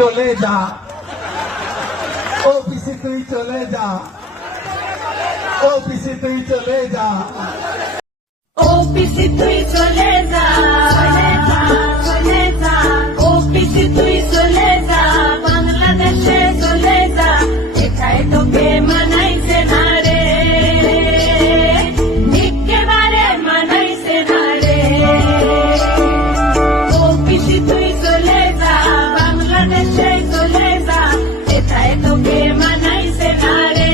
চলে যা ও পিসি তুই চলে যা ও পিসি তুই চলে যা ও পিসি তুই চলে যা চলে যা ও পিসি তুই চলে যা বাংলাদেশে চলে যা এখানে তোকে মানাইছে না রে একেবারে মানাইছে না রে ও পিসি তুই চলে যা বাংলাদেশে চলে যা এখানে তোকে মানাইছে না রে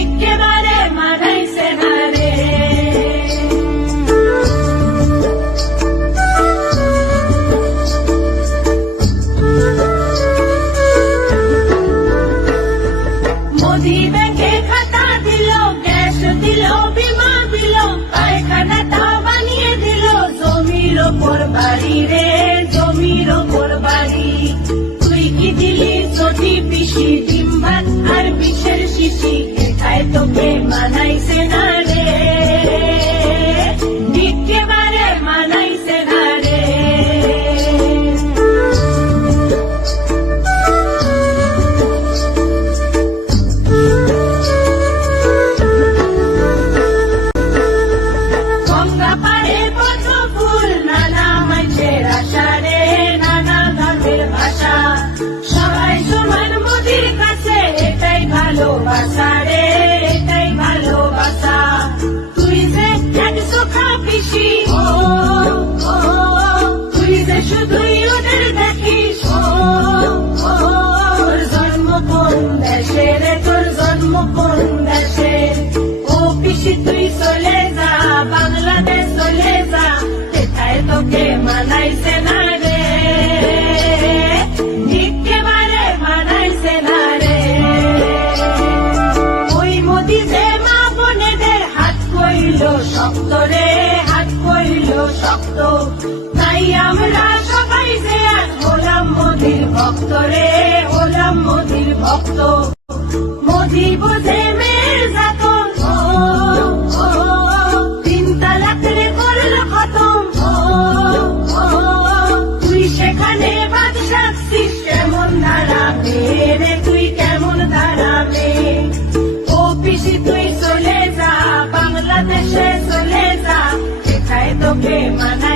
একেবারে মানাইছে না রে মোদি ব্যাংকে খাতা দিল গ্যাস দিল বিমা দিল পায়খানাটা বানিয়ে দিল জমির ওপর বাড়ি রে জমির ওপর বাড়ি তুই কি দিলি চটি পিসি ডিম ভাত আর বিষের শিশি এটাই তোকে মানাইছে না রে একেবারে মানাইছে না রে গঙ্গা পাড়ে পদ্ম ফুল নানা মানুষের আশা রে নানা ধর্মের ভাষা সবাই সমান মোদির কাছে এটাই ভালোবাসা রে এটাই ভালোবাসা তুই যে একশো খাপিসি ও ও তুই যে শুধুই ওদের দেখিস ও ও তোর জন্ম কোন দেশে রে তোর জন্ম কোন দেশে ও পিসি তুই চলে যা বাংলাদেশ চলে যা এটাই তোকে মানাইছে না রে একেবারে মানাইছে না রে ওই মোদি যে মা বোনেদের হাত কইল শক্ত রে হাত কইল শক্ত তাই আমরা সবাই যে আজ হলাম মোদির ভক্ত রে হলাম মোদির ভক্ত মোদি বোঝে মেয়ের যাতন ও ও তিন তালাক রে করল খতম ও ও তুই সেখানে বাদশা ছিস কেমন দাঁড়াবে রে তুই কেমন দাঁড়াবে ও পিসি তুই চলে যা বাংলাদেশে চলে যা এটাই তোকে মানা